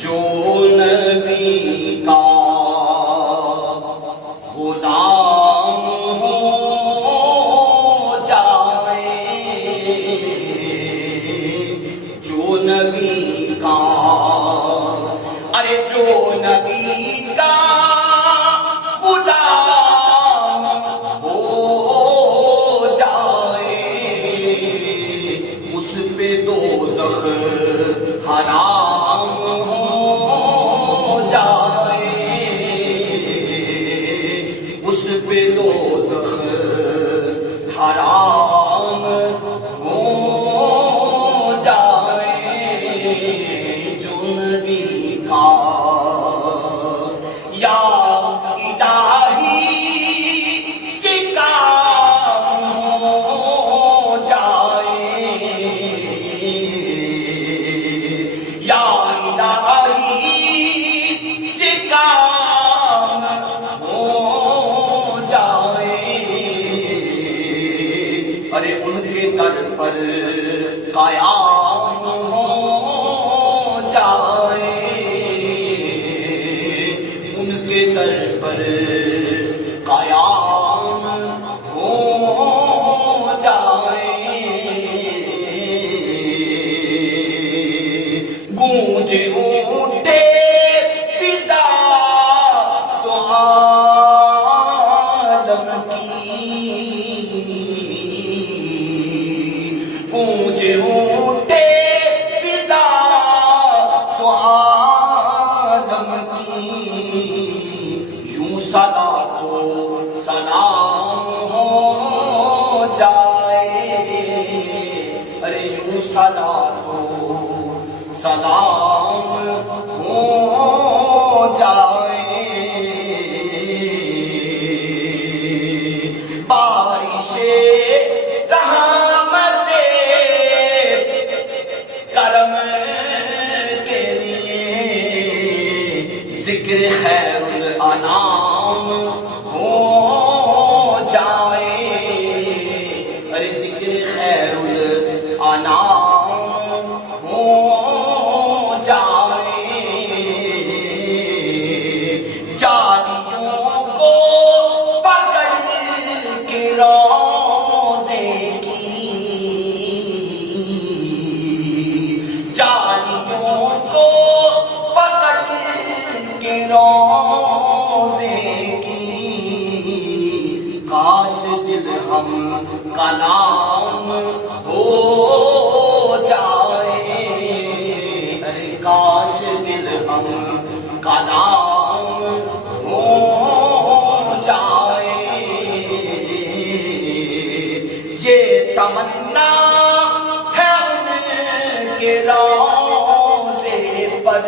جو نبی کا غلام ہو جائے، جو نبی کا، ارے جو نبی کا غلام ہو جائے، اس پہ دوزخ حرام ہو جائے، اس پہ دوزخ حرام ہو جائے، جو نبی کا یا الہی یہ کام ہو جائے، یا الہی یہ کام ہو جائے، ارے ان کے در پر قیام ہو جائے، ان کے در پر قیام ہو جائے، گونج اٹھے فضا تو عالم کی، گونج اٹھے فضا تو عالم کی، یوں صلاۃ و سلام ہو جائے، ارے یوں صلاۃ و سلام ہو جائے، بارش رحمت کرم کے لیے ذکر خیر الانام ہو جائے، ارے ذکر خیر الانام ہو جائے، جالیوں کو پکڑ کے روزے کی، جالیوں کو پکڑ کے روزے کی، کاش دل ہم کا نام ہو جائے، ارے کاش دل ہم کا نام ہو جائے، یہ تمنا ہے ان کے روضے پر